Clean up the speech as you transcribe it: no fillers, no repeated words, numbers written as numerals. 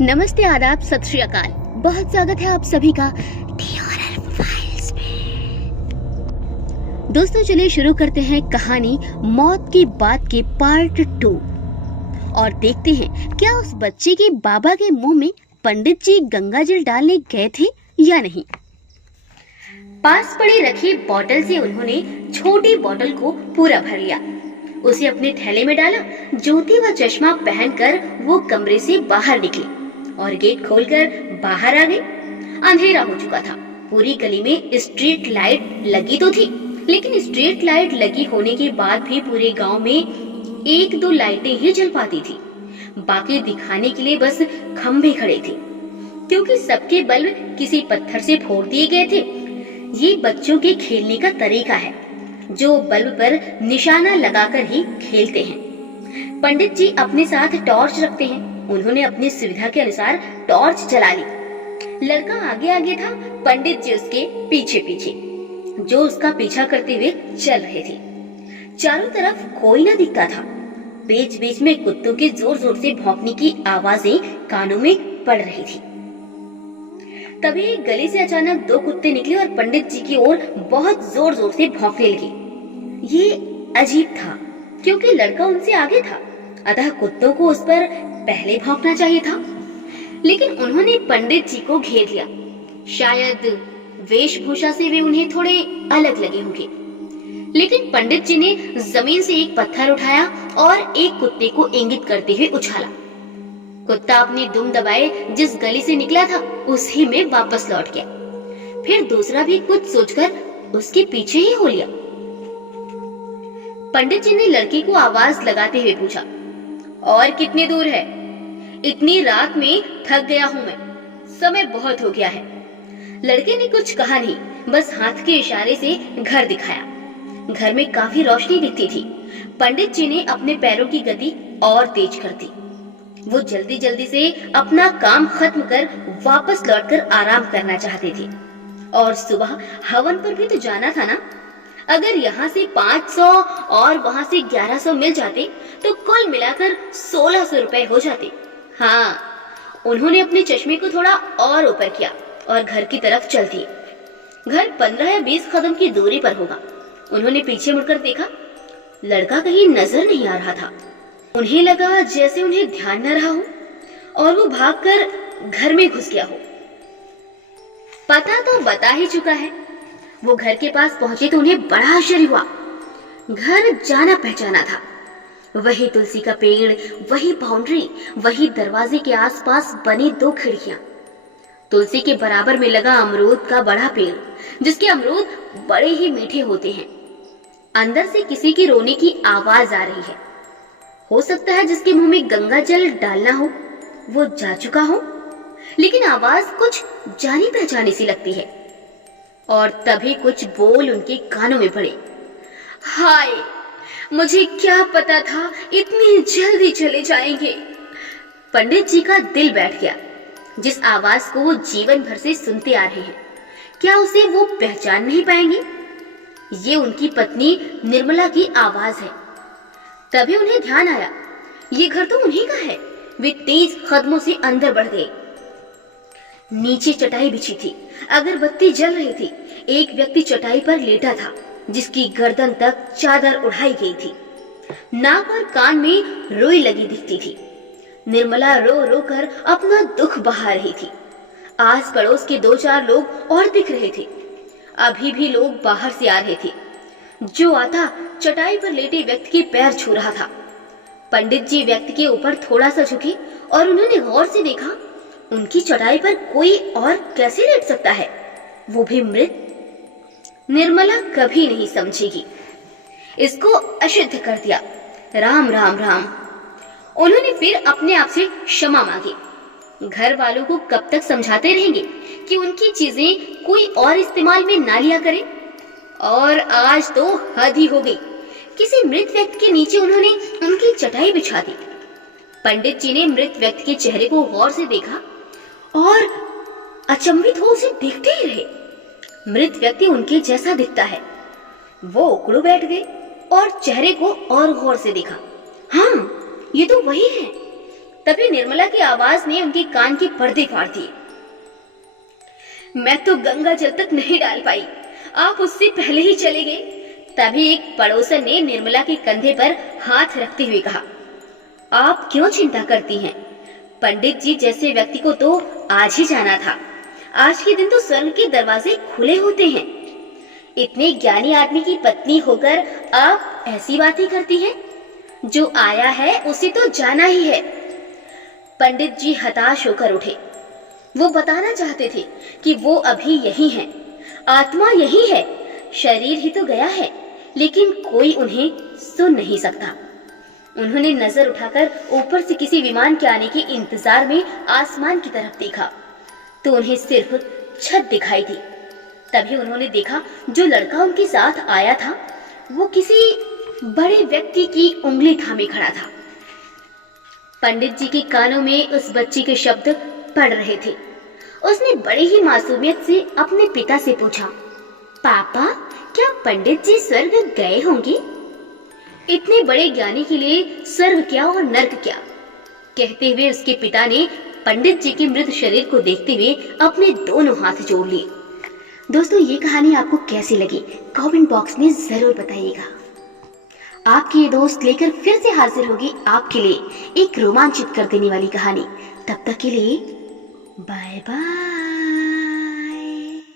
नमस्ते, आदाब, सत श्री अकाल। बहुत स्वागत है आप सभी का दी हॉरर फाइल्स में। दोस्तों चलिए शुरू करते हैं कहानी मौत की बात के पार्ट 2 और देखते हैं क्या उस बच्चे के बाबा के मुंह में पंडित जी गंगाजल डालने गए थे या नहीं। पास पड़ी रखी बोतल से उन्होंने छोटी बोतल को पूरा भर लिया, उसे अपने थैले में डाला। जूती व चश्मा पहनकर वो कमरे से बाहर निकले और गेट खोलकर बाहर आ गए। अंधेरा हो चुका था। पूरी गली में स्ट्रीट लाइट लगी तो थी, लेकिन स्ट्रीट लाइट लगी होने के बाद भी पूरे गांव में 1-2 लाइटें ही जल पाती थी। बाकी दिखाने के लिए बस खंभे खड़े थे, क्योंकि सबके बल्ब किसी पत्थर से फोड़ दिए गए थे। ये बच्चों के खेलने का तरीका है, जो बल्ब पर निशाना लगाकर ही खेलते हैं। पंडित जी अपने साथ टॉर्च रखते हैं। उन्होंने अपनी सुविधा के अनुसार टॉर्च जला ली। लड़का आगे आगे था, पंडित जी उसके पीछे पीछे, जो उसका पीछा करते हुए चल रहे थे। चारों तरफ कोई न दिखता था। बीच बीच में कुत्तों के जोर जोर से भौंकने की आवाजें कानों में पड़ रही थी। तभी गली से अचानक 2 कुत्ते निकले और पंडित जी की ओर बहुत जोर जोर से भौंकने लगे। ये अजीब था, क्योंकि लड़का उनसे आगे था, अतः कुत्तों को उस पर पहले भौंकना चाहिए था। लेकिन उन्होंने पंडित जी को घेर लिया। शायद वेशभूषा से वे उन्हें थोड़े अलग लगे होंगे। लेकिन पंडित जी ने जमीन से एक पत्थर उठाया और एक कुत्ते को इंगित करते हुए उछाला। कुत्ता अपनी दुम दबाए जिस गली से निकला था उसी में वापस लौट गया। फिर दूसरा भी कुछ सोचकर उसके पीछे ही हो लिया। पंडित जी ने लड़की को आवाज लगाते हुए पूछा, और कितनी दूर है? इतनी रात में थक गया हूँ मैं, समय बहुत हो गया है। लड़के ने कुछ कहा नहीं, बस हाथ के इशारे से घर दिखाया। घर में काफी रोशनी दिखती थी। पंडित जी ने अपने पैरों की गति और तेज कर दी। वो जल्दी जल्दी से अपना काम खत्म कर वापस लौटकर आराम करना चाहते थे। और सुबह हवन पर भी तो जाना था ना। अगर यहाँ से 500 और वहाँ से 1100 मिल जाते तो कुल मिलाकर 1600 रुपए हो जाते। हाँ, उन्होंने अपने चश्मे को थोड़ा और ऊपर किया और घर की तरफ चल दिए। घर 15 या 20 कदम की दूरी पर होगा। उन्होंने पीछे मुड़कर देखा, लड़का कहीं नजर नहीं आ रहा था। उन्हें लगा जैसे उन्हें ध्यान न रहा हो और वो भागकर घर में घुस गया हो। पता तो बता ही चुका है। वो घर के पास पहुंचे तो उन्हें बड़ा आश्चर्य हुआ। घर जाना पहचाना था। वही तुलसी का पेड़, वही बाउंड्री, वही दरवाजे के आसपास बनी 2 खिड़कियां। तुलसी के बराबर में लगा अमरूद का बड़ा पेड़, जिसके अमरूद बड़े ही मीठे होते हैं। अंदर से किसी की रोने की आवाज आ रही है। हो सकता है जिसके मुंह में गंगा जल डालना हो वो जा चुका हो, लेकिन आवाज कुछ जानी पहचानी सी लगती है। और तभी कुछ बोल उनके कानों में पड़े। हाय, मुझे क्या पता था इतनी जल्दी चले जाएंगे। पंडित जी का दिल बैठ गया। जिस आवाज को वो जीवन भर से सुनते आ रहे हैं, क्या उसे वो पहचान नहीं पाएंगे? ये उनकी पत्नी निर्मला की आवाज है। तभी उन्हें ध्यान आया, ये घर तो उन्हीं का है। वे 30 कदमों से अंदर बढ़ गए। नीचे चटाई बिछी थी, अगरबत्ती जल रही थी। एक व्यक्ति चटाई पर लेटा था, जिसकी गर्दन तक चादर उड़ाई गई थी। नाक और कान में रुई लगी दिखती थी। निर्मला रो रो कर अपना दुख बहा रही थी। आस पड़ोस के 2-4 लोग और दिख रहे थे। अभी भी लोग बाहर से आ रहे थे। जो आता चटाई पर लेटे व्यक्ति के पैर छू रहा था। पंडित जी व्यक्ति के ऊपर थोड़ा सा झुके और उन्होंने गौर से देखा, उनकी चटाई पर कोई और कैसे लेट सकता है, वो भी मृत। निर्मला कभी नहीं समझेगी। इसको अशुद्ध कर दिया। राम राम राम। उन्होंने फिर अपने आप से क्षमा मांगी। घर वालों को कब तक समझाते रहेंगे कि उनकी चीजें कोई और इस्तेमाल में ना लिया करे। और आज तो हद ही हो गई। किसी मृत व्यक्ति के नीचे उन्होंने उनकी चटाई बिछा दी। पंडित जी ने मृत व्यक्ति के चेहरे को गौर से देखा और अचंभित हो उसे देखते ही रहे। मृत व्यक्ति उनके जैसा दिखता है। वो उकड़ू बैठ गए और चेहरे को और गौर से देखा। हाँ, ये तो वही है। तभी निर्मला की आवाज ने उनके कान के पर्दे फाड़ दिए। मैं तो गंगा जल तक नहीं डाल पाई, आप उससे पहले ही चले गए। तभी एक पड़ोसन ने निर्मला के कंधे पर हाथ रखते हुए कहा, आप क्यों चिंता करती हैं? पंडित जी जैसे व्यक्ति को तो आज ही जाना था। आज के दिन तो स्वर्ग के दरवाजे खुले होते हैं। इतने ज्ञानी आदमी की पत्नी होकर आप ऐसी बातें करती हैं? जो आया है उसे तो जाना ही है। पंडित जी हताश होकर उठे। वो बताना चाहते थे कि वो अभी यही हैं, आत्मा यही है, शरीर ही तो गया है, लेकिन कोई उन्हें सुन नहीं सकता। उन्होंने नजर उठाकर ऊपर से किसी विमान के आने के इंतजार में आसमान की तरफ देखा तो उन्हें सिर्फ छत दिखाई दी। तभी उन्होंने देखा जो लड़का उनके साथ आया था वो किसी बड़े व्यक्ति की उंगली थामे खड़ा था। पंडित जी के कानों में उस बच्ची के शब्द पड़ रहे थे। उसने बड़ी ही मासूमियत से अपने पिता से पूछा, पापा क्या पंडित जी स्वर्ग गए होंगे? इतने बड़े ज्ञानी के लिए स्वर्ग क्या और नर्क क्या? कहते हुए उसके पिता ने पंडित जी के मृत शरीर को देखते हुए अपने दोनों हाथ जोड़ लिए। दोस्तों ये कहानी आपको कैसी लगी कमेंट बॉक्स में जरूर बताइएगा। आपकी ये दोस्त लेकर फिर से हाजिर होगी आपके लिए एक रोमांचित कर देने वाली कहानी। तब तक के लिए बाय बाय।